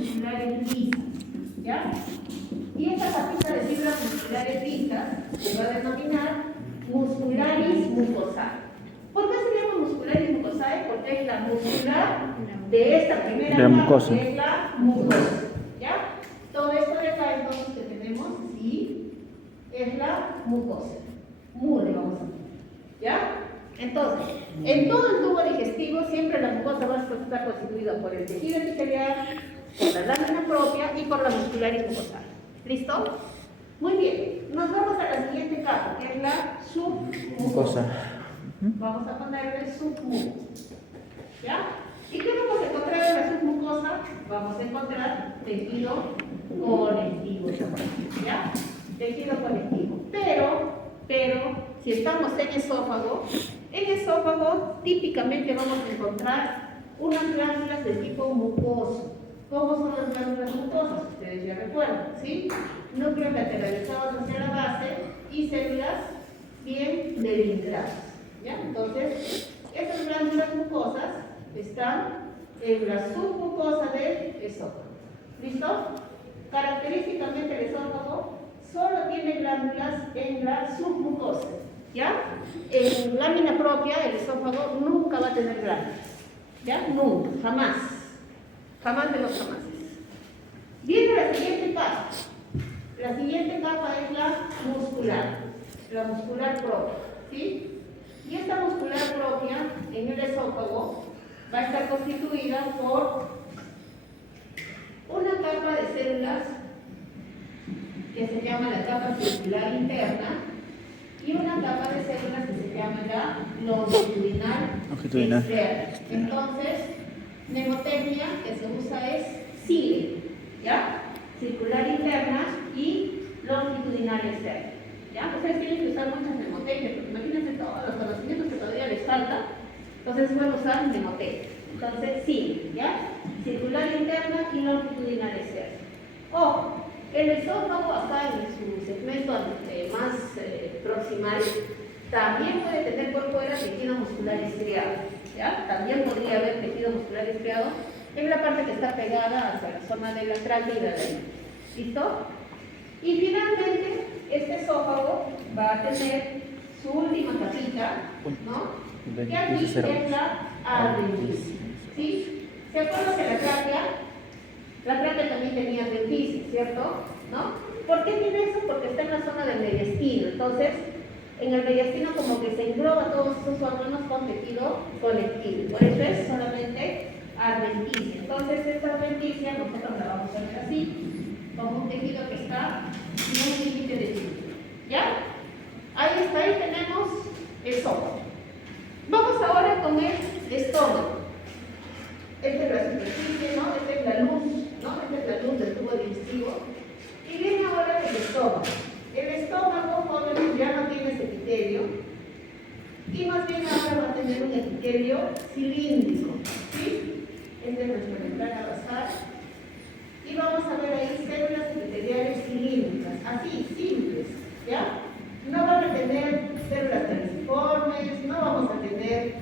musculares lisas, ¿ya? Y esta capita de fibras musculares lisas se va a denominar muscularis mucosae. ¿Por qué se llama muscularis mucosae? Porque es la muscular de esta primera capa, que es la mucosa, ¿ya? Todo esto de acá entonces que tenemos, sí, es la mucosa. Le vamos a poner, ¿ya? Entonces, en todo el tubo digestivo siempre la mucosa va a estar constituida por el tejido epitelial, por la lámina propia y por la muscularis mucosae. ¿Listo? Muy bien, nos vamos a la siguiente capa, que es la submucosa. Vamos a ponerle submucosa, ¿ya? ¿Y qué vamos a encontrar en la submucosa? Vamos a encontrar tejido conectivo, ¿ya? Tejido conectivo. Pero, si estamos en esófago típicamente vamos a encontrar unas glándulas de tipo mucoso. ¿Cómo son las glándulas mucosas? Ustedes ya recuerdan, ¿sí? Núcleos lateralizados hacia la base y células bien delimitadas, ¿ya? Entonces, estas glándulas mucosas están en la submucosa del esófago. ¿Listo? Característicamente el esófago solo tiene glándulas en la submucosa, ¿ya? En lámina propia el esófago nunca va a tener glándulas, ¿ya? Nunca, jamás. Jamás de los jamases. Viene la siguiente capa. La siguiente capa es la muscular propia, ¿sí? Y esta muscular propia en el esófago va a estar constituida por una capa de células que se llama la capa circular interna y una capa de células que se llama la longitudinal externa. Entonces, mnemotecnia que se usa es CIE, ¿ya? Circular interna y longitudinal externa, ¿ya? Ustedes tienen que usar muchas mnemotecnias, porque imagínense todos los conocimientos que todavía les falta, entonces van a usar mnemotecnia. Entonces, CIE, ¿ya? Circular interna y longitudinal externa. Ojo, el esófago acá en su segmento más proximal también puede tener por fuera tejido muscular estriado, ¿ya? También podría haber tejido muscular estriado en la parte que está pegada hacia la zona de la tráquea y de la lengua. ¿Listo? Y finalmente, este esófago va a tener su última capita, ¿no? Que aquí es la adventicia, ¿sí? ¿Se acuerdan que la tráquea también tenía adventicia, ¿cierto? ¿No? ¿Por qué tiene eso? Porque está en la zona del mediastino. Entonces, en el mediastino como que se engloba todos esos órganos con tejido conectivo. Por eso es solamente adventicia. Entonces, esta adventicia nosotros la vamos a ver así, como un tejido que está en un límite de tiempo. ¿Ya? Ahí está, ahí tenemos esófago. Vamos ahora con el estómago. Esta es la superficie, ¿no? Esta es la luz, ¿no? Esta es la luz del tubo digestivo. Y viene ahora el estómago. El estómago, jóvenes, ya no tiene ese epitelio. Y más bien ahora va a tener un epitelio cilíndrico, ¿sí? Este es nuestra membrana basal. Y vamos a ver ahí células epiteliales cilíndricas, así, simples, ¿ya? No van a tener células teleciformes, no vamos a tener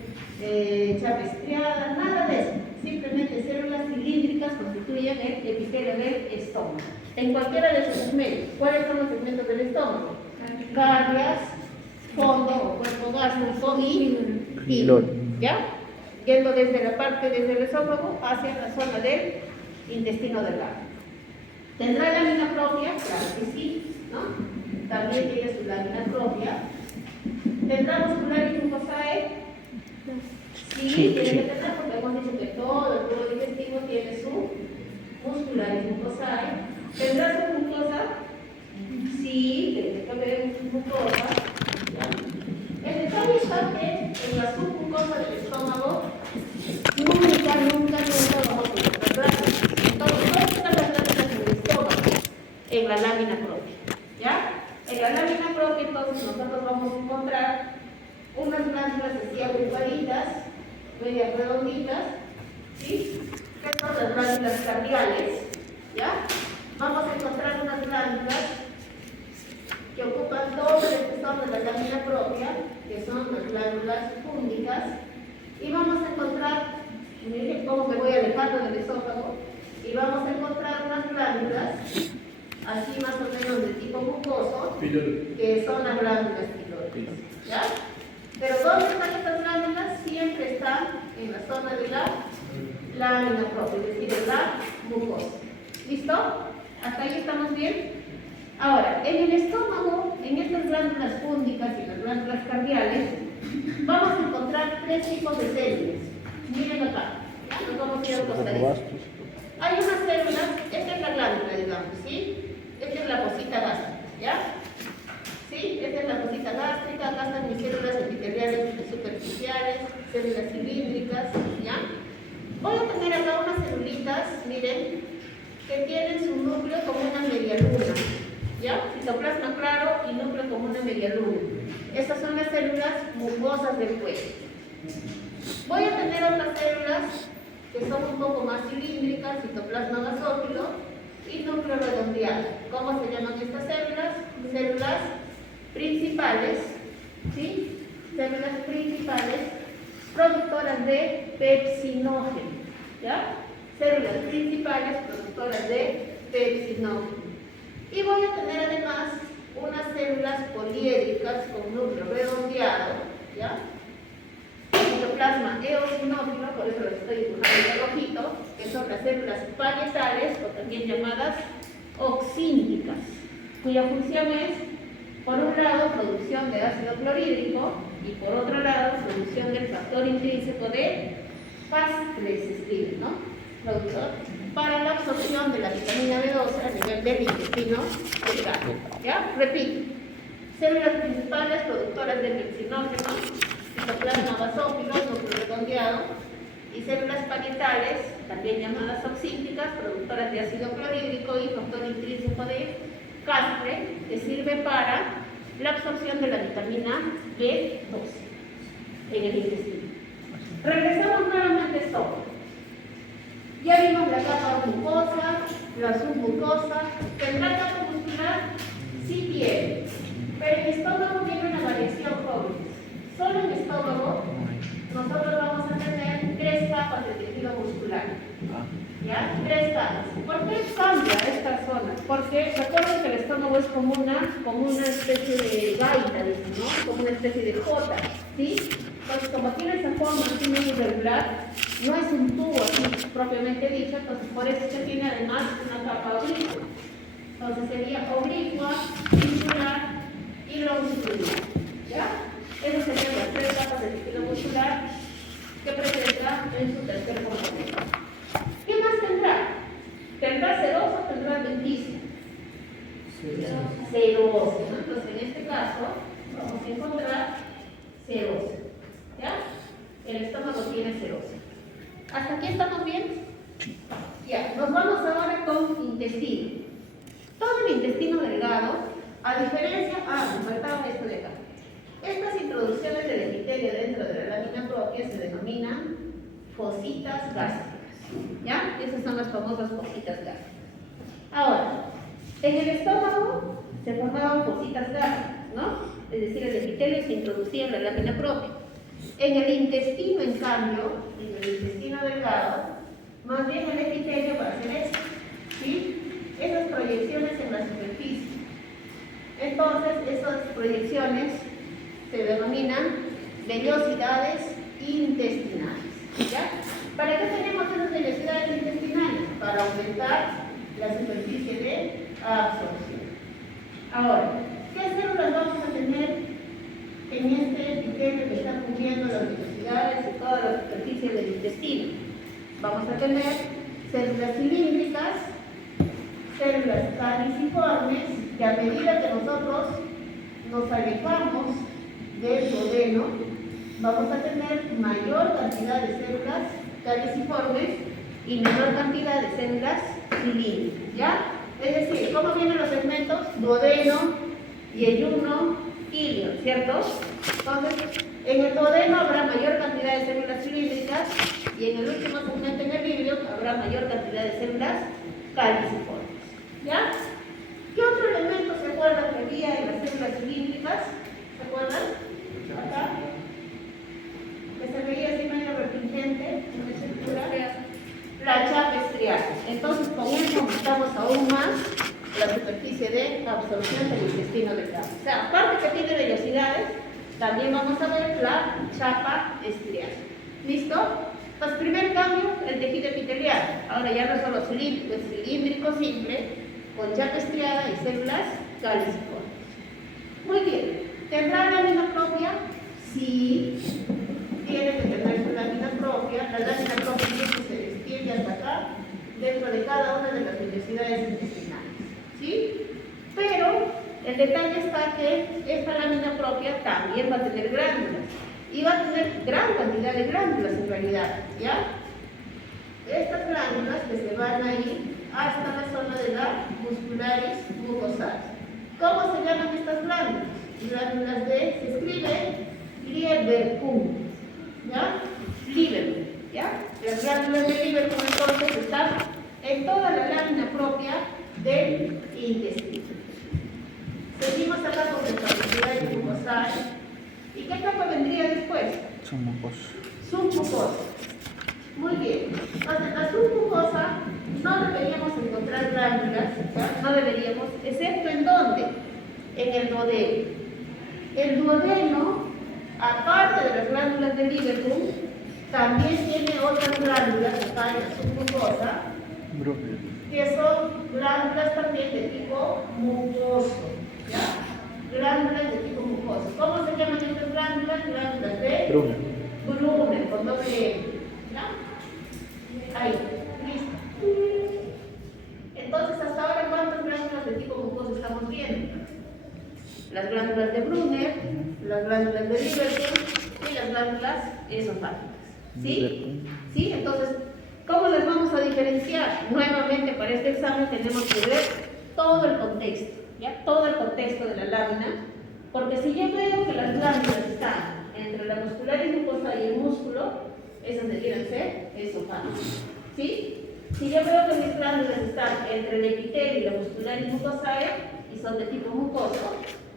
chapa estriada, nada de eso. Simplemente células cilíndricas constituyen el epitelio del estómago. En cualquiera de sus segmentos. ¿Cuáles son los segmentos del estómago? Caries, fondo o cuerpo gástrico y pilón, ¿ya? Yendo desde la parte del esófago hacia la zona del intestino delgado. ¿Tendrá lámina propia? Claro que sí, ¿no? También tiene su lámina propia. ¿Tendrá muscularis mucosae? Sí, tiene que tener, porque hemos dicho que todo el tubo digestivo tiene su muscularis mucosae. ¿Tendrá su mucosa? Sí, tiene que tener su mucosa. ¿Ya? El detalle está que en la submucosa del estómago nunca vamos a encontrar glándulas. Entonces, ¿dónde están las glándulas en el estómago? En la lámina propia, ¿ya? En la lámina propia, entonces, nosotros vamos a encontrar unas glándulas así agrupaditas, medias redonditas, ¿sí? Que son las glándulas cardiales, ¿ya? Vamos a encontrar unas glándulas que ocupan todo el espesor de la lámina propia, que son las glándulas púndicas, y vamos a encontrar, miren cómo me voy alejando del esófago, y vamos a encontrar tipo mucoso, que son las glándulas pilóricas. ¿Ya? Pero ¿dónde están estas glándulas? Siempre están en la zona de la lámina propia, es decir, en la mucosa. ¿Listo? ¿Hasta ahí estamos bien? Ahora, en el estómago, en estas glándulas púndicas y las glándulas cardiales, vamos a encontrar tres tipos de células. Miren acá, ¿ya? Nos vamos a ir a costar esto. Hay unas células, esta es la glándula, digamos, ¿sí? Esta es la fosita gástrica, ¿ya? ¿Sí? Esta es la fosita gástrica, acá están mis células epiteliales superficiales, células cilíndricas, ¿ya? Voy a tener acá unas celulitas, miren, que tienen su núcleo como una media luna, ¿ya? Citoplasma claro y núcleo como una media luna. Estas son las células mucosas del cuello. Voy a tener otras células que son un poco más cilíndricas, citoplasma basófilo y núcleo redondeado. ¿Cómo se llaman estas células? Células principales, ¿sí? Células principales productoras de pepsinógeno, ¿ya? Células principales productoras de pepsinógeno. Y voy a tener además unas células poliédricas con núcleo redondeado, ¿ya? Citoplasma eosinófilo, por eso les estoy dibujando de rojito, que son las células parietales o también llamadas oxínticas, cuya función es, por un lado, producción de ácido clorhídrico y por otro lado, producción del factor intrínseco de Pastres, se escribe, ¿no? Productor para la absorción de la vitamina B12 a nivel del intestino delgado. ¿Ya? Repito. Células principales productoras de pepsinógeno, citoplasma basófilo, núcleo redondeado, y células parietales, también llamadas oxínticas, productoras de ácido clorhídrico y factor intrínseco de Castre, que sirve para la absorción de la vitamina B12 en el intestino. Regresamos nuevamente a esto. Ya vimos la capa mucosa, la submucosa. ¿Tendrá capa muscular? Sí tiene. Pero en el estómago tiene una variación, jóvenes. Solo en el estómago nosotros vamos a tener 3 capas de tejido muscular. ¿Ya? 3 capas. ¿Por qué cambia esta zona? Porque recuerden que el estómago es como una especie de gaita, ¿no? Como una especie de jota, ¿sí? Entonces, como tiene esa forma así muy irregular, no es un tubo así propiamente dicho, entonces por eso se tiene además una capa oblicua. Entonces sería oblicua, muscular y longitudinal. ¿Ya? Esas serían las 3 capas de tejido muscular que presenta en su tercer componente. ¿Qué más tendrá? ¿Tendrá seroso o tendrá adventicio? Seroso, ¿no? Entonces en este caso vamos a encontrar seroso. ¿Ya? El estómago tiene seroso. ¿Hasta aquí estamos bien? Ya, nos vamos ahora con intestino. Todo el intestino delgado, a diferencia, me faltaba esto de acá. Estas introducciones del epitelio dentro de la lámina propia se denominan fositas gástricas. ¿Ya? Esas son las famosas fositas gástricas. Ahora, en el estómago se formaban fositas gástricas, ¿no? Es decir, el epitelio se introducía en la lámina propia. En el intestino, en cambio, en el intestino delgado, más bien el epitelio va a ser esto, ¿sí? Esas proyecciones en la superficie. Entonces, esas proyecciones se denominan vellosidades intestinales. ¿Ya? ¿Para qué tenemos esas vellosidades intestinales? Para aumentar la superficie de absorción. Ahora, ¿qué células vamos a tener en este epitelio que está cubriendo las vellosidades y toda la superficie del intestino? Vamos a tener células cilíndricas, células caliciformes, que a medida que nosotros nos alejamos del duodeno, vamos a tener mayor cantidad de células caliciformes y menor cantidad de células cilíndricas, ¿ya? Es decir, ¿cómo vienen los segmentos? Duodeno, yeyuno, ilio, ¿cierto? Entonces, en el duodeno habrá mayor cantidad de células cilíndricas y en el último segmento, en el ilio, habrá mayor cantidad de células caliciformes, ¿ya? ¿Qué otro elemento se acuerdan que había en las células cilíndricas? ¿Se acuerdan? Acá. Que se veía así medio repingente, una estructura. La chapa estriada. Entonces, con eso aumentamos aún más la superficie de absorción del intestino delgado. O sea, aparte que tiene vellosidades, también vamos a ver la chapa estriada. ¿Listo? Pues primer cambio, el tejido epitelial. Ahora ya no es solo cilíndrico, es cilíndrico simple, con chapa estriada y células caliciformes. Muy bien. ¿Tendrá lámina propia? Sí. Tiene que tener su lámina propia. La lámina propia se extiende hasta acá, dentro de cada una de las vellosidades intestinales. ¿Sí? Pero el detalle está que esta lámina propia también va a tener glándulas. Y va a tener gran cantidad de glándulas en realidad, ¿ya? Estas glándulas que se van a ir hasta la zona de la muscularis mucosalis. ¿Cómo se llaman estas glándulas? Glándulas se escribe Lieberkühn, ¿ya? Lieberkühn, ¿ya? Las glándulas de Lieberkühn entonces están en toda la lámina propia del intestino. Seguimos acá con la muscularis mucosalis. ¿Y qué capa vendría después? Submucosa. Muy bien. Entonces, la submucosa no deberíamos encontrar glándulas, ¿ya? No deberíamos, excepto ¿en dónde? En el duodeno. El duodeno, aparte de las glándulas de Lieberkühn, también tiene otras glándulas acá en la submucosa, que son glándulas también de tipo mucoso, ¿ya? Glándulas de tipo mucoso. ¿Cómo se llaman estas glándulas? Glándulas de Brunner, con doble N. ¿Ya? Ahí, listo. Entonces, hasta ahora, ¿cuántas glándulas de tipo mucoso estamos viendo? Las glándulas de Brunner, las glándulas de Lieberkühn y las glándulas esofágicas. ¿Sí? ¿Sí? Entonces, ¿cómo las vamos a diferenciar? Nuevamente, para este examen tenemos que ver todo el contexto. ¿Ya? Todo el contexto de la lámina, porque si yo veo que las glándulas están entre la muscularis mucosa y el músculo, esas debieran ser esofágicas. ¿Sí? Si yo veo que mis glándulas están entre el epitelio y la muscularis mucosae y son de tipo mucoso,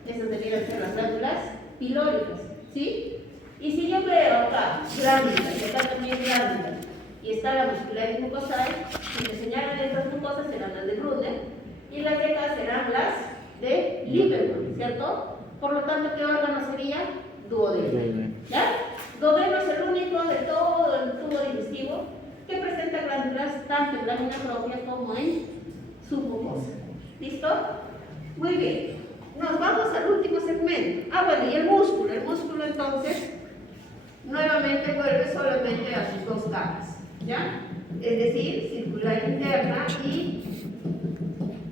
esas debieran ser las glándulas pilóricas. ¿Sí? Y si yo veo acá glándulas, y acá también glándulas, y está la muscularis mucosae, si me señalan estas mucosas serán las de Brunner, y las de acá serán las de Lieberkühn, ¿cierto? Por lo tanto, ¿qué órgano sería? Duodeno. ¿Ya? Duodeno es el único de todo el tubo digestivo que presenta glándulas tanto en lámina propia como en submucosa. ¿Listo? Muy bien. Nos vamos al último segmento. Ah, bueno, y el músculo. El músculo, entonces, nuevamente vuelve solamente a sus dos caras. ¿Ya? Es decir, circular interna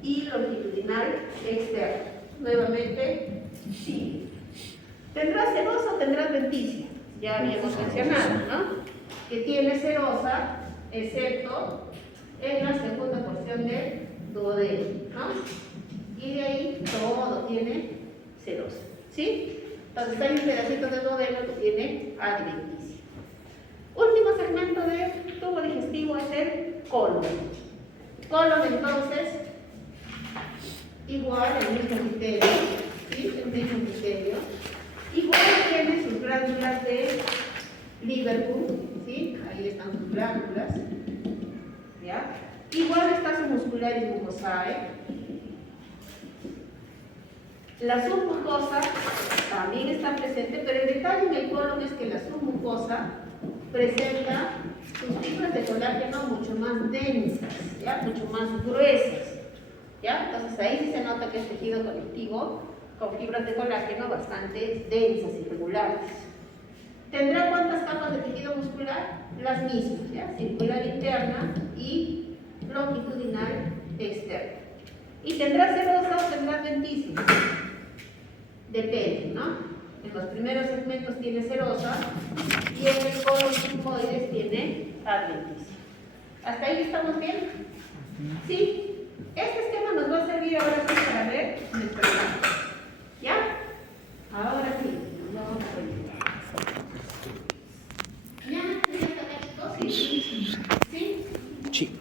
y longitudinal externa. Nuevamente, sí. ¿Tendrá serosa o tendrá adventicia? Ya habíamos mencionado, ¿no? Que tiene serosa, excepto en la segunda porción del duodeno, ¿no? Y de ahí todo tiene serosa, ¿sí? Entonces hay un pedacito de duodeno que tiene adventicia. Último segmento del tubo digestivo es el colon. Colon, entonces, igual el mismo epitelio, ¿sí? El mismo epitelio. Igual tiene sus glándulas de Lieberkühn, ¿sí? Ahí están sus glándulas, ¿ya? Igual está su muscularis mucosae. La submucosa también está presente, pero el detalle en el colon es que la submucosa presenta sus fibras de colágeno mucho más densas, ¿ya? Mucho más gruesas. ¿Ya? Entonces ahí sí se nota que es tejido conectivo con fibras de colágeno bastante densas y regulares. ¿Tendrá cuántas capas de tejido muscular? Las mismas, ¿ya? Circular interna y longitudinal externa. ¿Y tendrá serosa o tendrá adventicia? Depende, ¿no? En los primeros segmentos tiene serosa y en el colon sigmoides tiene adventicia. ¿Hasta ahí estamos bien? ¿Sí? Este esquema nos va a servir ahora sí para ver nuestro examen. ¿Ya? Ahora sí, nos vamos a ver. ¿Ya está listo? ¿Sí? ¿Sí? Sí.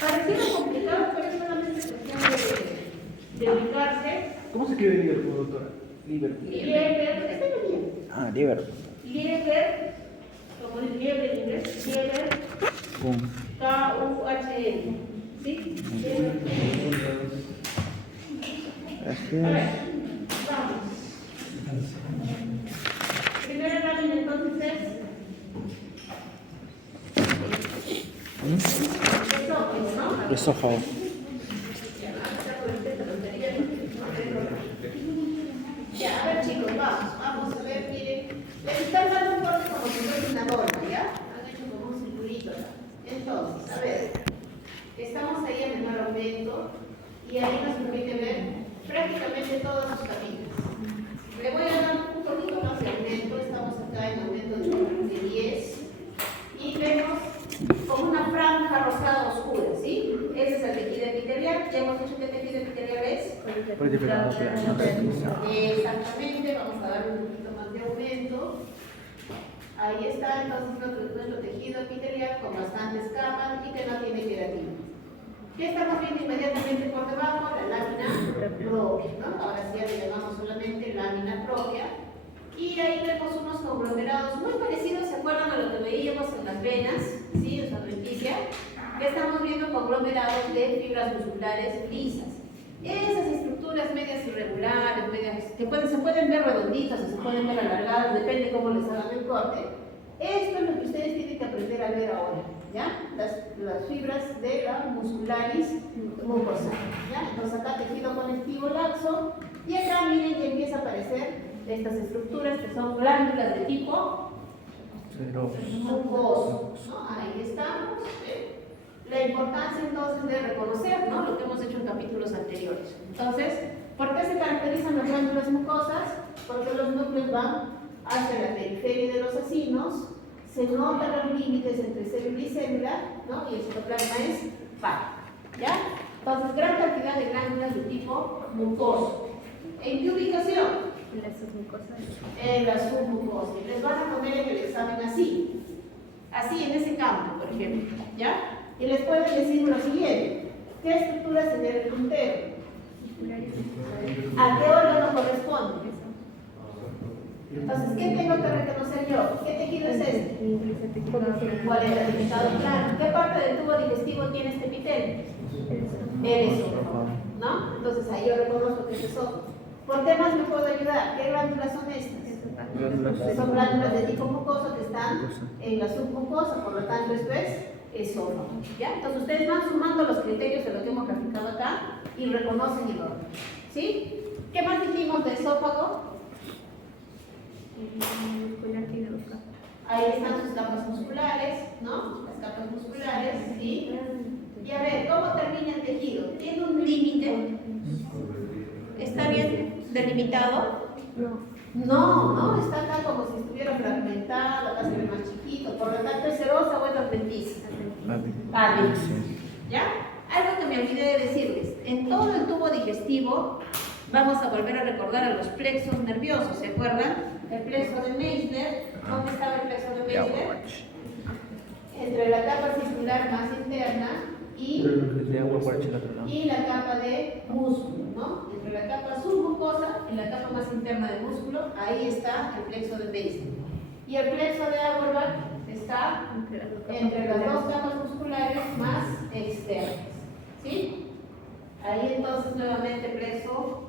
Pareciera complicado, pero es solamente cuestión de ubicarse. ¿Cómo se escribe Lieberkühn, doctora? Lieberkühn. Lieber, está bien. Ah, Lieberkühn. Lieber, como el lieber en inglés, Lieber, K-U-H-N. ¿Sí? A ver, vamos. Primera lámina entonces es esófago, ¿no? Esófago. Ya, a ver chicos, vamos a ver, miren. Les están dando un corte como si fuese una norma, ¿ya? Han hecho como un circulito acá. Entonces, a ver, estamos ahí en menor aumento y ahí nos permite ver prácticamente todos los caminos. Le voy a dar un poquito más de aumento, estamos acá en aumento de 10 y vemos como una franja rosada oscura, ¿sí? Ese es el tejido epitelial. Ya hemos dicho que el tejido epitelial es. Exactamente, vamos a darle un poquito más de aumento. Ahí está entonces nuestro tejido epitelial con bastantes capas y que no tiene queratina. ¿Qué estamos viendo inmediatamente por debajo? La lámina propia, ¿no? Ahora sí ya le llamamos solamente lámina propia. Y ahí vemos unos conglomerados muy parecidos, ¿se acuerdan a lo que veíamos en las venas? ¿Sí? En su adventicia. Estamos viendo conglomerados de fibras musculares lisas. Esas estructuras medias irregulares, medias, que se pueden ver redonditas o se pueden ver alargadas, depende cómo les hagan el corte. Esto es lo que ustedes tienen que aprender a ver ahora, ¿ya? Las fibras de la muscularis mucosa, ¿ya? Entonces acá tejido conectivo laxo y acá miren que empieza a aparecer estas estructuras que son glándulas de tipo mucoso, ¿no? Ahí estamos, ¿eh? La importancia entonces de reconocer, ¿no? Lo que hemos hecho en capítulos anteriores. Entonces, ¿por qué se caracterizan las glándulas mucosas? Porque los núcleos van hacia la periferia de los acinos, se notan los límites entre célula y célula, ¿no? Y el citoplasma es par, ¿ya? Entonces, gran cantidad de glándulas de tipo mucoso. ¿En qué ubicación? En la submucosa. En la submucosa. Les van a poner en el examen así, en ese campo, por ejemplo, ¿ya? Y les pueden decir lo siguiente: ¿qué estructura se debe el puntero? ¿A qué órgano corresponde? Entonces, ¿qué tengo que reconocer yo? ¿Qué tejido es este? ¿Cuál es el limitado plano? ¿Qué parte del tubo digestivo tiene este epitelio? El esófago, ¿no? Entonces ahí yo reconozco que es esófago. ¿Por qué más me puedo ayudar? ¿Qué glándulas son estas? Son glándulas de tipo mucoso que están en la submucosa, por lo tanto esto es esófago, ¿ya? Entonces ustedes van sumando los criterios de lo que hemos graficado acá y reconocen el orden, ¿sí? ¿Qué más dijimos de esófago? Ahí están sus capas musculares, ¿no? Las capas musculares, ¿sí? Y a ver, ¿cómo termina el tejido? ¿Tiene un límite? ¿Está bien delimitado? No, está acá como si estuviera fragmentado, acá se ve más chiquito, por lo tanto es serosa o es adventicia. ¿Ya? Algo que me olvidé de decirles: en todo el tubo digestivo vamos a volver a recordar a los plexos nerviosos, ¿se acuerdan? El plexo de Meissner. ¿Dónde estaba el plexo de Meissner? Entre la capa circular más interna y la capa de músculo, ¿no? Entre la capa submucosa y la capa más interna de músculo, ahí está el plexo de Meissner. Y el plexo de Auerbach está entre las dos capas musculares más externas, ¿sí? Ahí entonces nuevamente plexo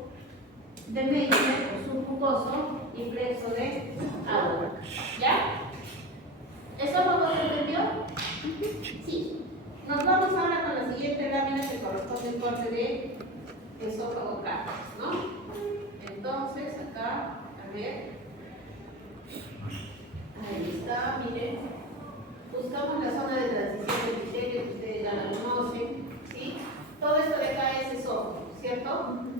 de Meissner o submucoso y plexo de Auerbach, ¿ya? ¿Eso no se entendió? Sí. Nos vamos ahora con la siguiente lámina que corresponde al corte de esófago carpas, ¿no? Entonces, acá, a ver. Ahí está, miren. Buscamos la zona de transición del epitelio, que ustedes ya la conocen, ¿sí? Todo esto de acá es esófago, ¿cierto?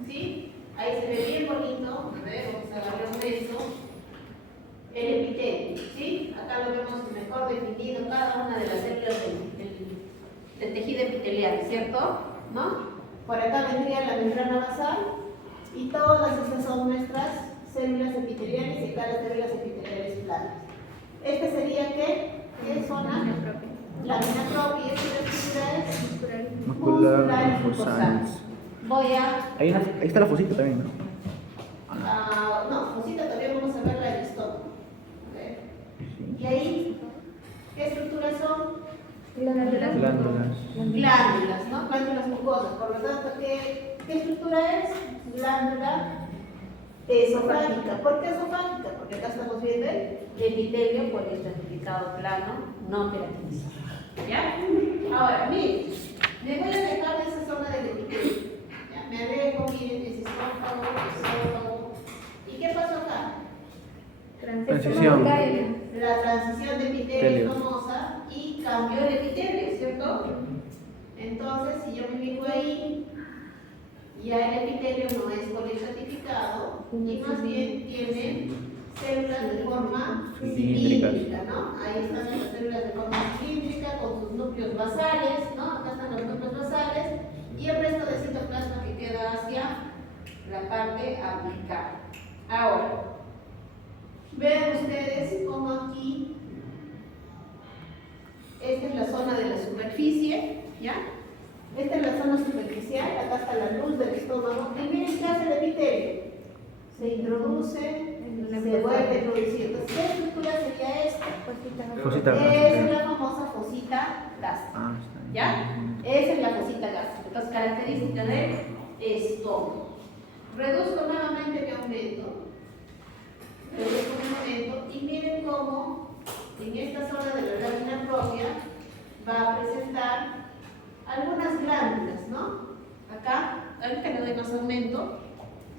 ¿Sí? Ahí se ve bien bonito. A ver, vamos a agarrar un beso. El epitelio, ¿sí? Acá lo vemos mejor definido cada una de las células del tejido epitelial, ¿cierto? ¿No? Por acá vendría la membrana basal y todas esas son nuestras células epiteliales y acá las células epiteliales planas. Este sería ¿qué zona? Lámina propia. Y esta estructura es muscular mucosal. Ahí está la fosita también, ¿no? No, fosita todavía vamos a ver la del estómago. ¿Y ahí qué estructuras son? Glándulas. Glándulas, ¿no? Glándulas mucosas. mucosas. Por lo tanto, ¿qué estructura es? Glándula esofágica. ¿Por qué esofágica? Porque acá estamos viendo el epitelio poliestratificado plano no queratinizado. ¿Ya? Ahora, miren, me voy a dejar de esa zona del epitelio. ¿Ya? Me alejo, miren, es esófago. ¿Y qué pasó acá? Transición. La transición de epitelio escamosa y cambió el epitelio, ¿cierto? Entonces, si yo me fijo ahí, ya el epitelio no es poliestratificado y más bien tiene células de forma cilíndrica, ¿no? Ahí están las células de forma cilíndrica con sus núcleos basales, ¿no? Acá están los núcleos basales y el resto de citoplasma que queda hacia la parte apical. Ahora, vean ustedes cómo aquí, esta es la zona de la superficie, ¿ya? Esta es la zona superficial, acá está la luz del estómago. Y miren qué hace el epitelio. Se introduce, se vuelve a introducir. Entonces, ¿qué estructura sería esta? Fosita Es la famosa fosita gástrica. ¿Ya? Esa es la fosita gástrica. Entonces, características del estómago. Reduzco nuevamente mi aumento. Y miren cómo en esta zona de la lámina propia va a presentar algunas glándulas, ¿no? Acá, ahorita le doy más aumento,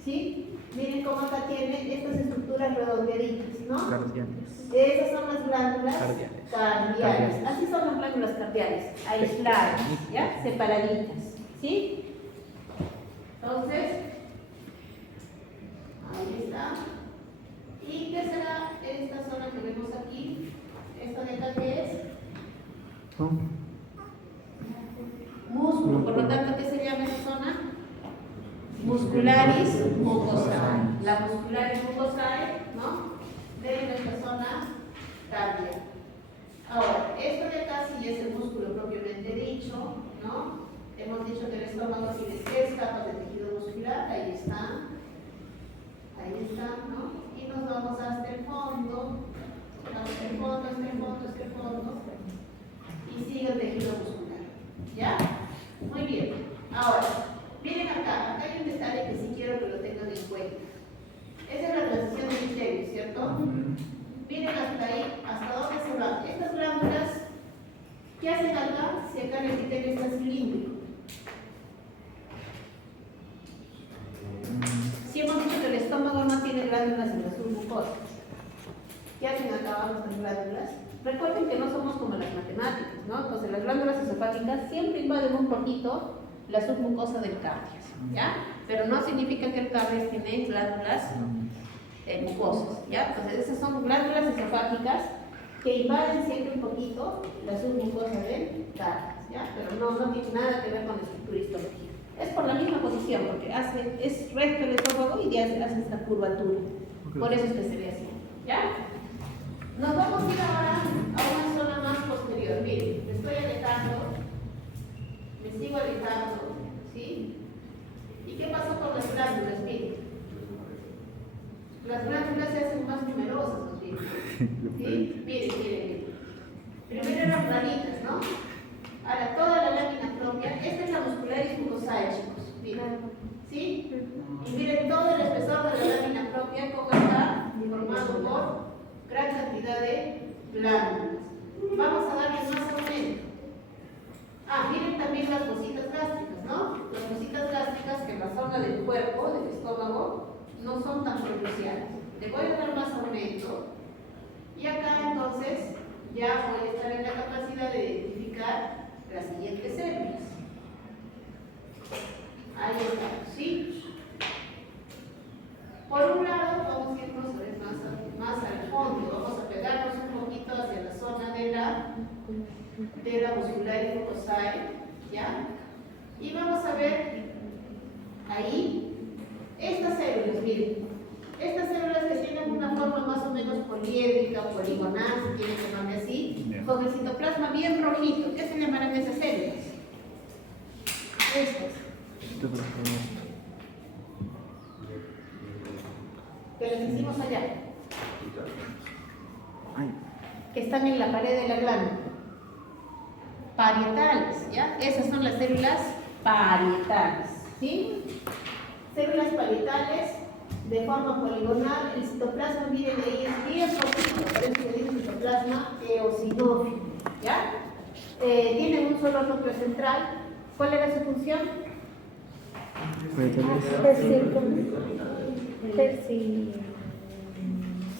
¿sí? Miren cómo acá tiene estas estructuras redondeaditas, ¿no? Cardiales. Esas son las glándulas Cardiales. cardiales. Así son las glándulas cardiales, aisladas, ¿ya? Separaditas, ¿sí? Entonces, ahí está. ¿Y qué será esta zona que vemos aquí? ¿Esta de acá qué es? Músculo, por lo tanto, ¿qué se llama esa zona? Muscularis mucosae. La muscularis mucosae, ¿no? De nuestra zona cardíaca. Ahora, esto de acá sí es el músculo propiamente dicho, ¿no? Hemos dicho que el estómago tiene 3 capas de tejido muscular, ahí está, ¿no? Y nos vamos hasta el fondo, y sigue el tejido muscular, ¿ya? Muy bien. Ahora, miren acá hay un detalle que sí quiero que lo tengan en cuenta. Esa es la transición del epitelio, ¿cierto? Miren hasta ahí, hasta dónde se van. Estas glándulas, ¿qué hacen acá? Si acá el epitelio está cilíndrico. Si hemos dicho que el estómago no tiene glándulas en la submucosa. ¿Qué hacen acá abajo estas glándulas? Recuerden que no somos como las matemáticas, ¿no? Entonces las glándulas esofágicas siempre invaden un poquito la submucosa del cardias, ¿ya? Pero no significa que el cardias tiene glándulas mucosas, ¿ya? Entonces esas son glándulas esofágicas que invaden siempre un poquito la submucosa del cardias, ¿ya? Pero no tiene nada que ver con la estructura histológica. Es por la misma posición, porque es recto el estómago y ya hace esta curvatura. Por eso es que se ve así, ¿ya? Nos vamos a ir ahora a una zona más posterior. Miren, me estoy alejando, me sigo alejando, ¿sí? ¿Y qué pasó con las glándulas? Miren, las glándulas se hacen más numerosas, ¿sí? Miren. Primero eran planitas, ¿no? Ahora, toda la lámina propia, esta es la muscularis mucosae, chicos, miren, ¿sí? Y miren todo el espesor de la lámina propia, como está formado por gran cantidad de glándulas. Vamos a darles más aumento. Miren también las fositas gástricas, ¿no? Las fositas gástricas que en la zona del cuerpo, del estómago, no son tan pronunciadas. Le voy a dar más aumento. Y acá entonces ya voy a estar en la capacidad de identificar las siguientes células. Ahí está, ¿sí? Por un lado, vamos a irnos a ver más al fondo, vamos a pegarnos un poquito hacia la zona de la muscularis mucosae, ¿ya? Y vamos a ver ahí estas células, miren, estas células que tienen una forma más o menos poliédrica o poligonal, si quieren llamarle así, con el citoplasma bien rojito. ¿Qué se llamarán esas células? Estas. Que las hicimos allá, que están en la pared de la glándula, parietales, ¿ya? Esas son las células parietales, ¿sí? Células parietales de forma poligonal, el citoplasma, miren ahí, es bien poquito, parece que dice citoplasma eosinófilo, ¿ya? Tienen un solo núcleo central. ¿Cuál era su función?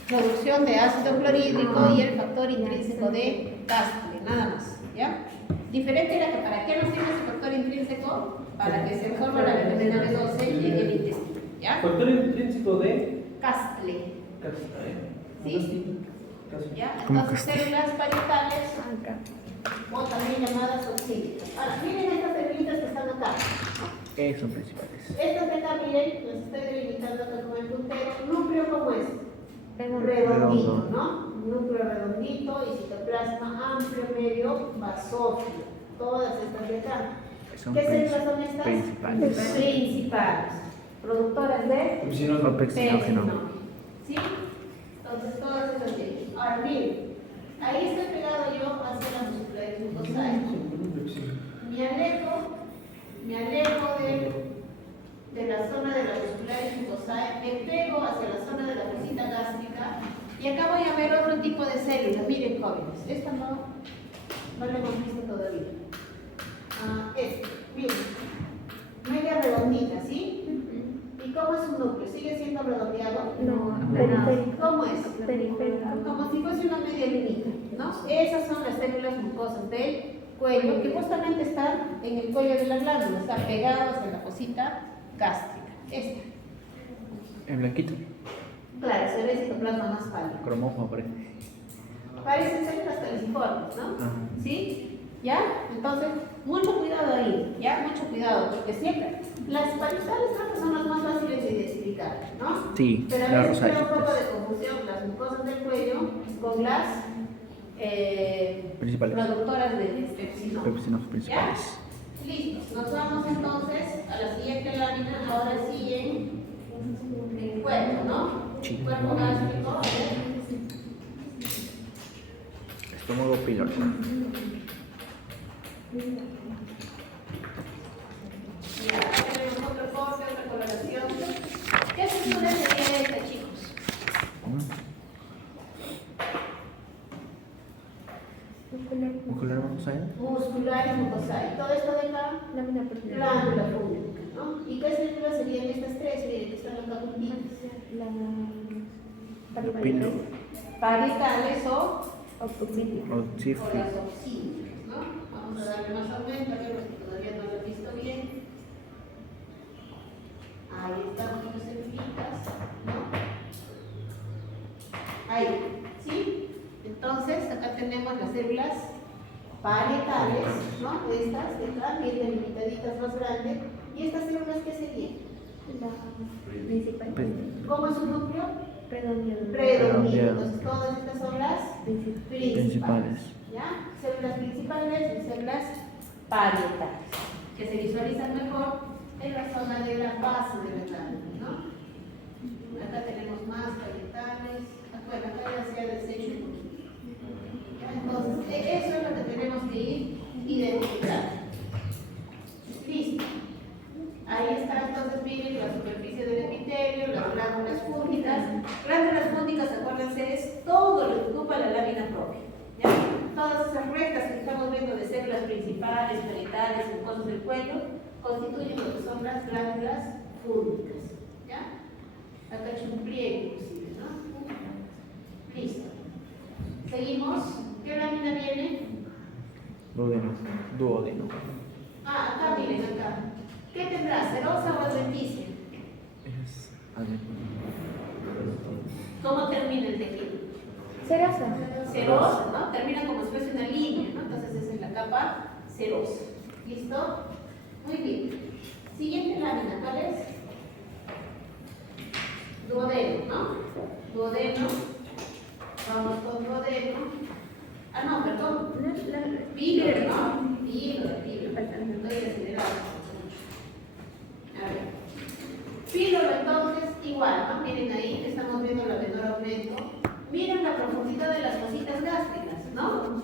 Producción de ácido clorhídrico y el factor intrínseco de Castle, nada más, ¿ya? Diferente era que para qué nos sirve ese factor intrínseco, para que se forme la vitamina B12 en el intestino, ¿ya? Factor intrínseco de Castle, ¿sí? ¿Ya? ¿Cómo Entonces, Castle? células parietales, o también llamadas oxídicas. Ahora, miren estas células que están acá. Son principales. Estas de acá, miren, las estoy delimitando acá con el puntero. ¿Núcleo cómo es? Redondito, ¿no? Núcleo redondito y citoplasma amplio, medio, basófilo. Todas estas de acá. ¿Qué células son estas? Principales. Principales. Productoras de epsilon. pepsinógeno. ¿Sí? Entonces, todas esas de aquí. Ahora, miren, ahí estoy pegado yo hacia la muscularis mucosae. Me alejo de la zona de la muscularis mucosae, me pego hacia la zona de la fosita gástrica y acá voy a ver otro tipo de células. Miren, jóvenes, esta no la hemos visto todavía. Esta, miren, media redondita, ¿sí? ¿Y cómo es su núcleo? ¿Sigue siendo redondeado? No, periférico. ¿Cómo es? Periférico. Como si fuese una media lunita, ¿no? Esas son las células mucosas del cuello, que justamente están en el cuello de la glándula, están pegados a la fosita gástrica. Esta. El blanquito. Claro, se ve el citoplasma más pálido. Cromojo aparece. Parecen células caliciformes, ¿no? Ajá. ¿Sí? ¿Ya? Entonces, mucho cuidado ahí, ¿ya? Mucho cuidado, porque siempre las parietales creo que son las más fáciles de identificar, ¿no? Sí, pero a las veces crea un poco rosaditas. de confusión las mucosas del cuello con las Principales. productoras de pepsinógeno. Pepsinógenos principales. ¿Ya? Listos, nos vamos entonces a la siguiente lámina, ahora sí en el cuerpo, ¿no? Sí. Cuerpo gástrico, a ver. Estómago píloro. Ya, acá tenemos otro corte, otra coloración. ¿Qué estructura sería esta, chicos? Muscular vamos a ver. Muscular y mucosae. Todo esto de acá, Lámina profunda. glándula pública, ¿no? ¿Y qué células serían estas tres? Miren, que están acá juntitas. La Píloro. Parietales o oxígeno. las Oxífero. oxígenas, ¿no? Vamos a darle más aumento, a ver, porque todavía no lo he visto bien. Ahí están las células, ¿no? Ahí, ¿sí? Entonces, acá tenemos las células parietales, ¿no? Estas de acá, bien delimitaditas más grandes. ¿Y estas células qué serían? La principal. ¿Cómo es su núcleo? Redondeado. Redondito. Entonces, todas estas son las principales. Principales. ¿Ya? Células principales y células parietales, que se visualizan mejor en la zona de la base de la glándula, ¿no? Acá tenemos más parietales. Bueno, acá ya se ha deshecho un poquito. ¿Ya? Entonces, eso es lo que tenemos que ir identificando. Listo. Ahí está, entonces, miren la superficie del epitelio, las glándulas fúngicas. Glándulas fúngicas, acuérdense, es todo lo que ocupa la lámina propia. ¿Ya? Todas esas rectas que estamos viendo de células principales, parietales, mucosas del cuello, constituyen lo que son las glándulas fúngicas. ¿Ya? Acá he hecho un pliegue, inclusive, ¿no? Listo. Seguimos. ¿Qué lámina viene? Duodeno. Duodeno. Acá miren, acá. ¿Qué tendrá? ¿Serosa o adventicia? Es. A ver. ¿Cómo termina el tejido? Cerosa. Cerosa, ¿no? Termina como si fuese una línea, ¿no? Entonces esa es la capa cerosa. ¿Listo? Muy bien. Siguiente lámina, ¿cuál es? Duodeno, ¿no? Duodeno. Vamos con duodeno. No, perdón. Píloro, ¿no? Píloro. Estoy acelerado. A ver. Píloro, entonces, igual, ¿no? Miren ahí, estamos viendo la menor aumento. Miren la profundidad de las fositas gástricas, ¿no?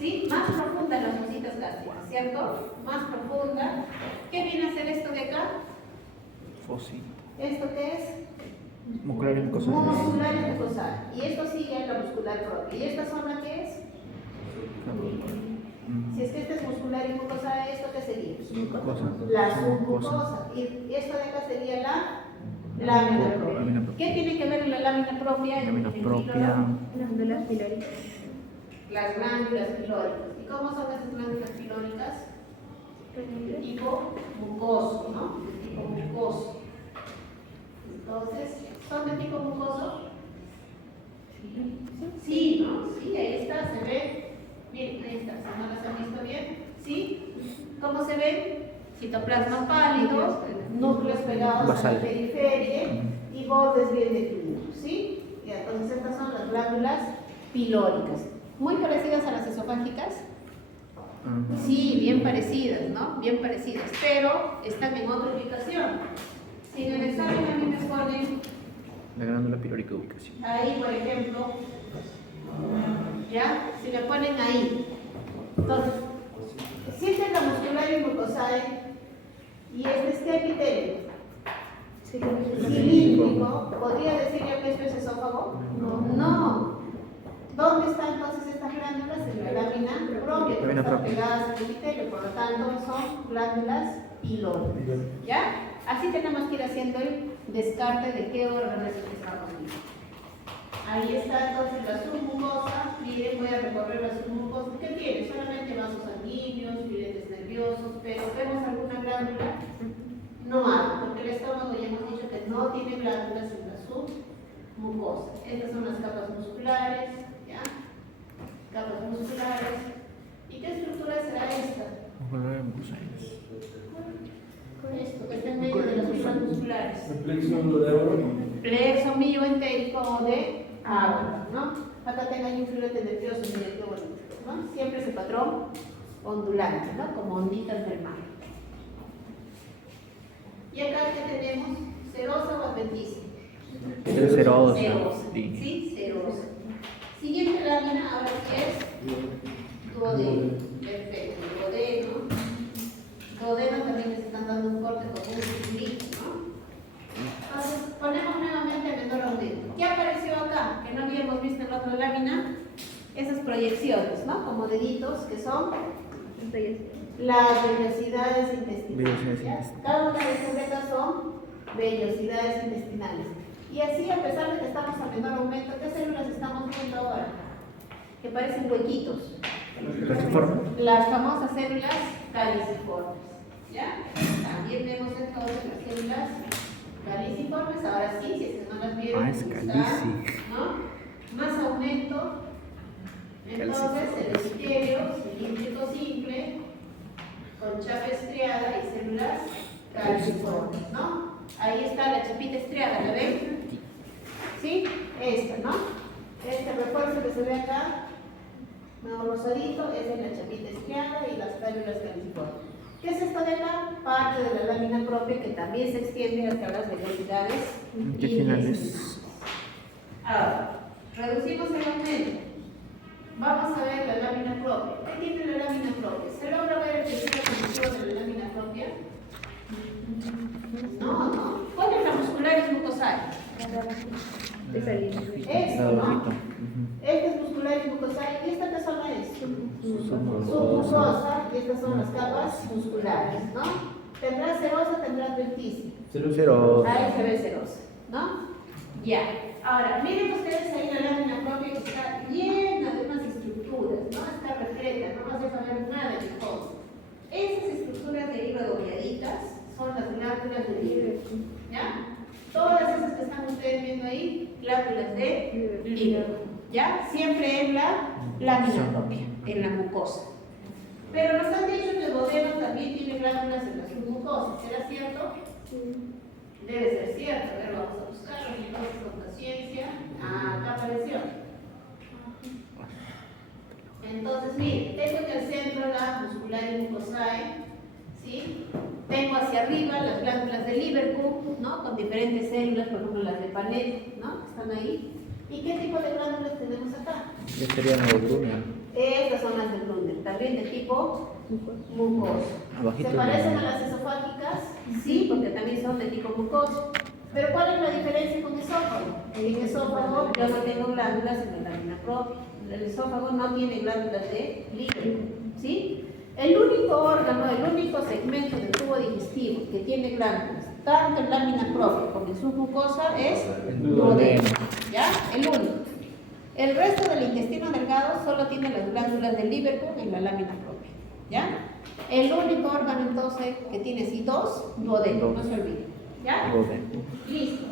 ¿Sí? Más profunda las fositas gástricas, ¿cierto? Más profunda. Fosi. ¿Esto qué es? Muscular y mucosal. Muscular y mucosal. Y esto sigue la muscular propia. ¿Y esta zona qué es? Si es que este es muscular y mucosa, ¿esto qué sería? Mucosa. La submucosa. Y esto de acá sería la lámina propia. Lámina propia. ¿Qué tiene que ver la lámina propia? Lámina en propia. Glándulas pilóricas. Las glándulas pilóricas. ¿Y cómo son esas glándulas pilóricas? De tipo mucoso, ¿no? De tipo mucoso. Entonces, ¿son de tipo mucoso? Sí, ¿no? Sí, ahí está, se ve. Bien, ahí está, si no las han visto bien. ¿Sí? ¿Cómo se ven? Citoplasma pálido, núcleos pegados a la Basal. periferia y bordes bien definidos. ¿Sí? Y entonces estas son las glándulas pilóricas. Muy parecidas a las esofágicas. Sí, bien parecidas, ¿no? Bien parecidas, pero están en otra ubicación. Si en el examen a mí me ponen La glándula pilórica de ubicación. ahí, por ejemplo, ¿ya? Si me ponen ahí, entonces, si esta es la muscular y mucosae y este es epitelio cilíndrico, ¿podría decir yo que esto es esófago? No. ¿Dónde están entonces estas glándulas? En la lámina propia, porque Lámina están propia. pegadas al epitelio, por lo tanto son glándulas pilóricas. ¿Ya? Así tenemos que ir haciendo el descarte de qué órgano es el que estamos viendo. Ahí está entonces la submucosa. Miren, voy a recorrer la submucosa. ¿Qué tiene? Solamente vasos sanguíneos, filetes nerviosos, pero ¿vemos alguna glándula? No hay, porque el estómago ya hemos dicho que no tiene glándulas en la submucosa. Estas son las capas musculares, ¿ya? Capas musculares. ¿Y qué estructura será esta? Muscular y mucosal. Esto, que está en medio de las fibras musculares. de Plexo mioentérico o de agua, ¿no? Acá tengo ahí un filete nervioso, miren qué bonito, ¿no? Siempre ese patrón ondulante, ¿no? Como onditas del mar. Y acá que tenemos serosa o adventicia. Serosa. Serosa, Sí. ¿sí? Serosa. Siguiente lámina, ahora sí es duodeno. Perfecto, duodeno. Duodeno también les están dando un corte con un circulito, ¿no? Entonces, ponemos nuevamente menor aumento. ¿Qué apareció acá? Que no habíamos visto en la otra lámina. Esas proyecciones, ¿no? Como deditos, que son las vellosidades intestinales. Vellosidades ¿ya? intestinales. Cada una de estas letras son vellosidades intestinales. Y así, a pesar de que estamos a menor aumento, ¿qué células estamos viendo ahora? Que parecen huequitos. Calciforme. Las famosas células caliciformes. ¿Ya? También vemos entonces las células caliciformes. Ahora sí, si es que no las vieron, Ah, es aquí calici. están, ¿no? Más aumento. Entonces, el epitelio cilíndrico simple, con chapa estriada y células calciformes, ¿no? Ahí está la chapita estriada, ¿la ven? ¿Sí? Esta, ¿no? Este refuerzo que se ve acá, medio rosadito, es en la chapita estriada y las células calciformes. ¿Qué es esto de acá? Parte de la lámina propia que también se extiende hasta las vellosidades Intestinales. Ahora, reducimos el aumento. Vamos a ver la lámina propia. ¿Qué tiene la lámina propia? ¿Se logra ver el tejido conjuntivo de la lámina propia? No. ¿Cuál es la muscular y mucosal? Esto, La ¿no? hojita. Esta es muscular y mucosal. ¿Y esta qué zona es? Submucosa. Submucosa. Y estas son las capas musculares, ¿no? Tendrá serosa, tendrá adventicia. Cero. Ahí se ve serosa, ¿no? Ya. Ahora, miren ustedes ahí la lámina propia que está llena de unas estructuras, ¿no? Está repleta, no vas a saber nada de todo. Esas estructuras de hilo dobleaditas son las glándulas de Liebig, ¿ya? Todas esas que están ustedes viendo ahí, glándulas de Liebig, ¿ya? Siempre en la lámina propia, en la mucosa. Pero nos han dicho que el duodeno también tiene glándulas en la submucosa, ¿será cierto? Debe ser cierto, a ver, vamos a buscarlo, entonces con paciencia. Acá apareció. Entonces, miren, tengo en el centro la muscular y mucosae, ¿sí? Tengo hacia arriba las glándulas de Lieberkühn, ¿no? Con diferentes células, por ejemplo las de Panet, ¿no? Están ahí. ¿Y qué tipo de glándulas tenemos acá? Ya sería Brunner. Estas son las de Brunner, también de tipo mucoso. Abajito ¿Se de- parecen a las esofágicas? Sí, porque también son son de tipo mucoso. Pero ¿cuál es la diferencia con esófago? En el esófago yo no tengo glándulas en la lámina propia. El esófago no tiene glándulas de líquido, ¿sí? El único órgano, el único segmento del tubo digestivo que tiene glándulas, tanto en lámina propia como en submucosa, es el duodeno, ¿ya? El único. El resto del intestino delgado solo tiene las glándulas del Lieberkühn en la lámina propia, ¿ya? El único órgano entonces que tiene sí dos, duodeno, no se olvide, ¿ya? Listo.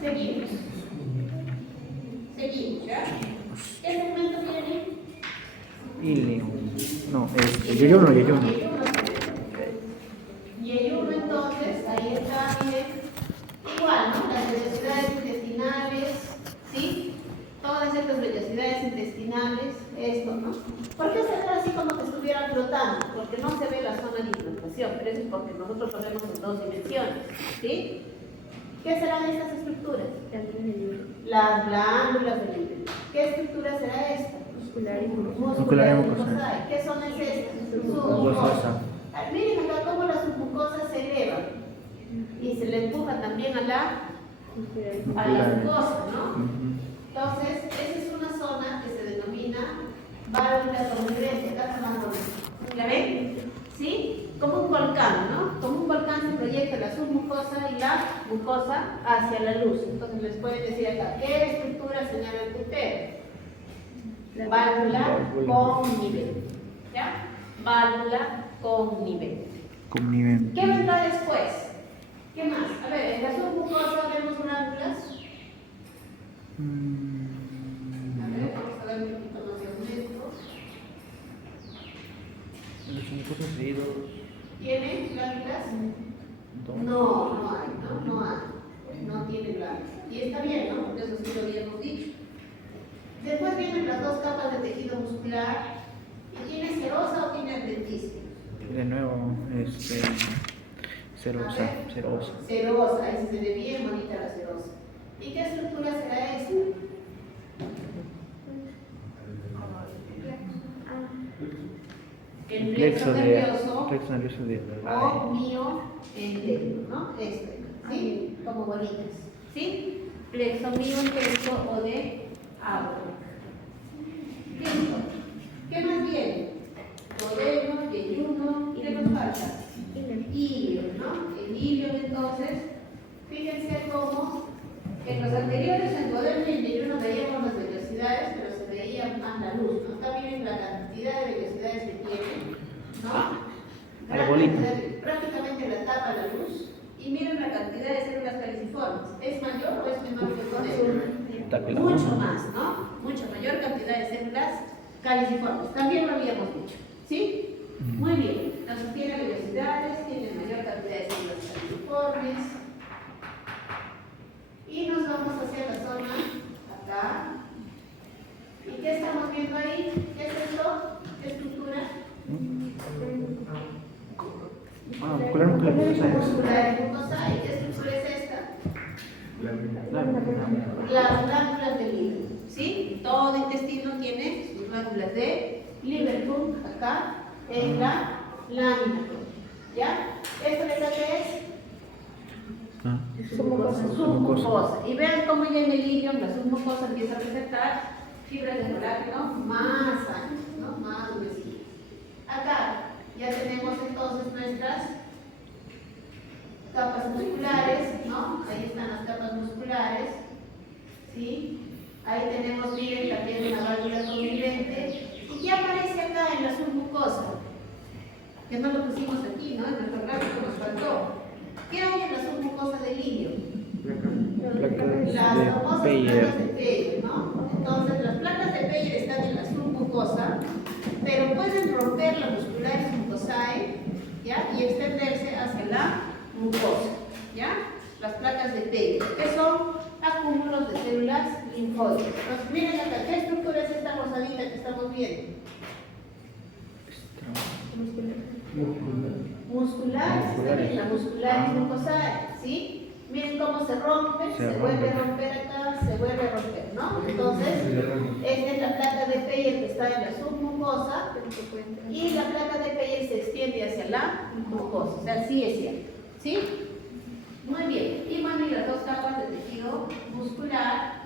Seguimos. Seguimos, ¿ya? ¿Qué segmento tiene? Ilio. No, yeyuno. Yeyuno, entonces, ahí está bien. Igual, ¿no? Las vellosidades intestinales, ¿sí? Todas estas vellosidades intestinales, esto, ¿no? ¿Por qué se ve así como que estuviera flotando? Porque no se ve la zona de implantación, pero eso es porque nosotros lo vemos en dos dimensiones, ¿sí? ¿Qué serán estas estructuras? Las glándulas del líquido. ¿Qué estructura será esta? Muscular y Muscular y mucosa. ¿Qué zonas es esta? Submucosa. Miren acá cómo la submucosa se eleva y se le empuja también a la mucosa, ¿no? Entonces, esa es una zona que se denomina válvula connivencia. Acá está más bonito. ¿La ven? ¿Sí? Como un volcán, ¿no? Como un volcán se proyecta la submucosa y la mucosa hacia la luz. Entonces les pueden decir acá, ¿qué estructura señala el puntero? Válvula connivente. ¿Ya? Válvula connivente. ¿Qué vendrá después? ¿Qué más? A ver, en la submucosa vemos glándulas. A ver, vamos a ver un poquito más de aumento. Los mucosos seguidos. ¿Tiene glándulas? No hay. No tiene glándulas. Y está bien, ¿no? Porque eso sí lo habíamos dicho. Después vienen las dos capas de tejido muscular. ¿Y tiene serosa o tiene adventicia? De nuevo, serosa. Serosa, ahí se ve bien bonita la serosa. ¿Y qué estructura será esta? El plexo nervioso o mioentérico, ¿no? ¿Sí? Como bolitas, ¿sí? Plexo mioentérico o de agua. Listo. ¿Qué más viene? Duodeno, yeyuno, ¿qué nos falta? Ilio, ¿no? El ilio, entonces, fíjense cómo en los anteriores, en duodeno y en yeyuno veíamos las velocidades, pero se veía más la luz, ¿no? Acá miren la cantidad de velocidades que tiene, ¿no? A la bolita. Prácticamente la tapa la luz. Y miren la cantidad de células caliciformes. ¿Es mayor o es menor que duodeno? Mucho más, ¿no? Mucho mayor cantidad de células caliciformes. También lo habíamos dicho, ¿sí? Muy bien. Entonces tiene velocidades, tiene mayor cantidad de células caliciformes. Y nos vamos hacia la zona acá. ¿Y qué estamos viendo ahí? ¿Qué es esto? ¿Qué estructura? Muscular y Muscular y mucosa. ¿Y qué estructura es esta? Las glándulas del Lieberkühn, ¿sí? Todo intestino tiene sus glándulas de Lieberkühn acá en la lámina, ¿ya? ¿Esto de acá qué es? Submucosa. Y vean cómo ya en el ilio la submucosa empieza a presentar fibras de colágeno más anchas, ¿no? Más gruesitas. Acá ya tenemos entonces nuestras capas musculares, ¿no? Ahí están las capas musculares, ¿sí? Ahí tenemos, miren, también una válvula connivente. ¿Y qué aparece acá en la submucosa? Que no lo pusimos aquí, ¿no? En nuestro gráfico nos faltó. ¿Qué hay en la submucosa del ilio? Las famosas placas de Peyer, ¿no? Entonces, las placas de Peyer están en la submucosa, pero pueden romper la muscularis mucosae, ¿ya? Y extenderse hacia la mucosa, ¿ya? Las placas de Peyer, que son acúmulos de células linfóides. Entonces, miren acá, ¿qué estructura es esta rosadita que estamos viendo? Muscular, la muscularis mucosae, ¿sí? Miren cómo se rompe, se vuelve a romper acá, se vuelve a romper, ¿no? Entonces, esta es la placa de Peyer que está en la submucosa y la placa de Peyer se extiende hacia la mucosa, o sea, sí es cierto, ¿sí? Muy bien. Y bueno, y las dos capas de tejido muscular.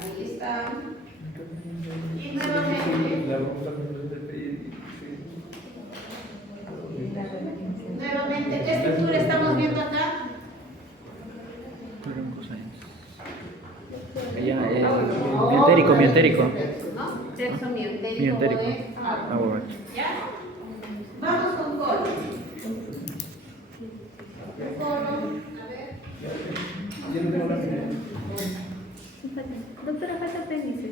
Ahí están. Y nuevamente. Nuevamente, ¿qué estructura estamos viendo acá? Mientérico, mientérico. ¿No? Sexo mientérico. Mientérico. De agua. ¿Ya? Vamos con colon. Colon, a ver. Doctora, falta apéndice.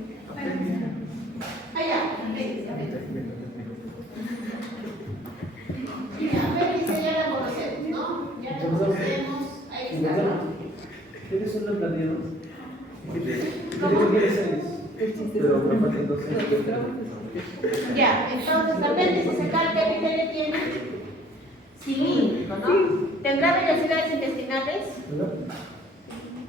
Allá, apéndice, apéndice. Mira, apéndice ya la conocemos, ¿no? Ya la conocemos. Ahí está, ¿no? ¿Tienes una planilla? ¿Cómo quieres seis? Pero me faltan dos. Ya, entonces apéndice secal, ¿qué epitelio tiene? Cilíndrico, ¿no? ¿Tendrá vellosidades intestinales?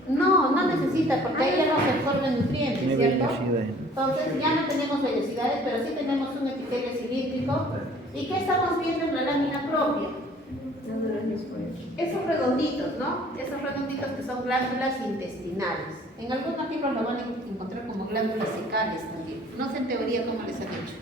No, no necesita, porque ahí ya no se absorben nutrientes, Tiene ¿cierto? vellosidades. Entonces ya no tenemos vellosidades, pero sí tenemos un epitelio cilíndrico. ¿Y qué estamos viendo en la lámina propia? Esos redonditos, ¿no? Esos redonditos que son glándulas intestinales. En algunos libros lo van a encontrar como glándulas secales también. No sé en teoría cómo les han dicho.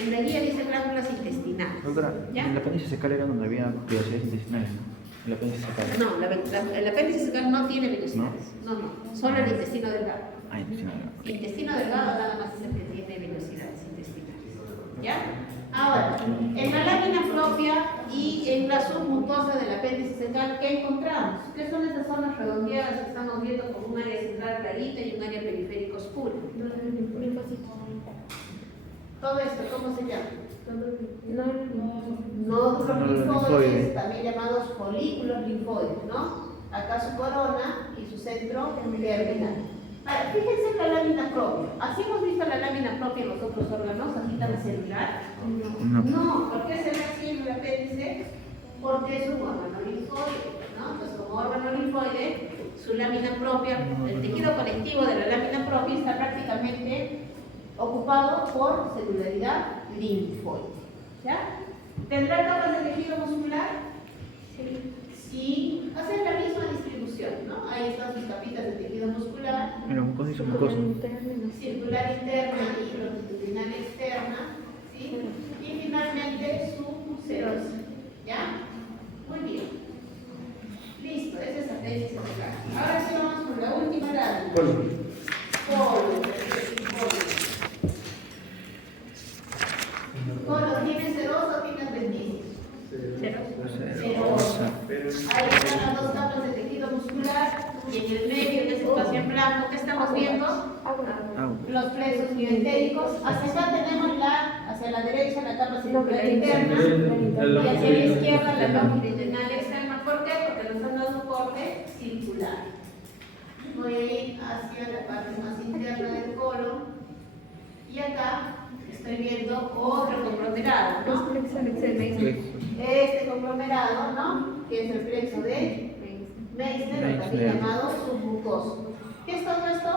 En la guía dice glándulas intestinales. Doctora, ¿Ya? el apéndice secal era donde había vellosidades intestinales, ¿no? El apéndice secal. No, el apéndice secal no tiene vellosidades. No, solo el intestino delgado. Ah, intestino delgado. Intestino delgado nada más es el que tiene vellosidades intestinales. ¿Ya? Ahora, en la lámina propia y en la submucosa del apéndice secal, ¿qué encontramos? ¿Qué son esas zonas redondeadas que estamos viendo como un área central clarita y un área periférica oscura? Todo esto, ¿cómo se llama? Nódulos linfoides, también llamados folículos linfoides, ¿no? Acá su corona y su centro terminal. Ahora, fíjense en la lámina propia. ¿Así hemos visto la lámina propia en los otros órganos, así tan celular? No. ¿Por qué se ve así en el apéndice? Porque es un órgano linfoide, ¿no? Entonces, como órgano linfoide, su lámina propia, el tejido conectivo de la lámina propia está prácticamente ocupado por celularidad linfoide. ¿Ya? ¿Tendrá capas de tejido muscular? Sí. Hacen la misma distribución, ¿no? Ahí están sus capitas de tejido muscular. Mira, mucosa y submucosa. Circular interna y longitudinal externa, ¿sí? Y finalmente su serosa, ¿ya? Muy bien. Listo, ese es apéndice secal. Ahora sí vamos con la última lámina. Colon. Colon, ¿tiene serosa o tiene apéndice? Serosa. Ahí están las dos capas de tejido muscular y en el medio, en ese espacio en blanco, ¿qué estamos viendo? Los plexos bioentéricos. Hacia acá tenemos hacia la derecha la capa circular interna y hacia la izquierda la longitudinal externa. ¿Por qué? Porque nos han dado un corte circular. Voy a ir hacia la parte más interna del colon y acá estoy viendo otro conglomerado, ¿no? Este conglomerado, ¿no? Que es el plexo de Meissner, o también llamado submucoso. ¿Qué es todo esto?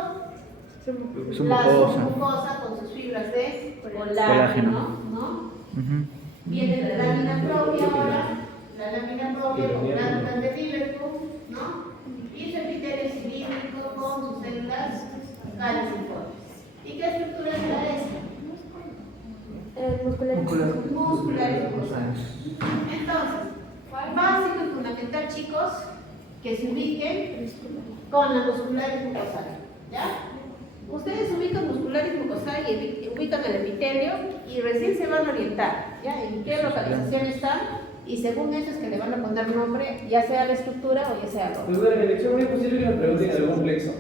La submucosa con sus fibras de colágeno, ¿no? Viene la lámina propia ahora, la lámina propia con glándulas de Lieberkühn, ¿no? Y su epitelio cilíndrico con sus células caliciformes. ¿Y qué estructura es la esta? Musculares. Musculares mucosales. Entonces, básico y fundamental, chicos, que se ubiquen con la musculares mucosales, ¿ya? Ustedes ubican musculares mucosales y ubican el epitelio y recién se van a orientar, ¿ya? En qué localización están y según eso es que le van a poner nombre, ya sea a la estructura o ya sea al órgano. Pues de la dirección es posible que me pregunten algún plexo.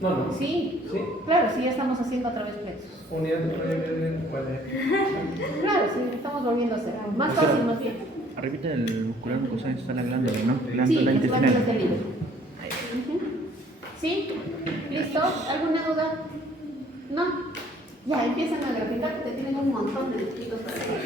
No. Sí, ¿Sí? claro, sí, ya estamos haciendo otra vez plexos. Unidad de ¿cuál es? Claro, sí, estamos volviendo a hacer. Más fácil, más bien. Arribita del muscular mucosal está la glándula, ¿no? Sí, Glándula las glándulas del intestinal. hígado. ¿Sí? ¿Listo? ¿Alguna duda? ¿No? Ya, empiezan a graficar porque tienen un montón de distritos para hacer.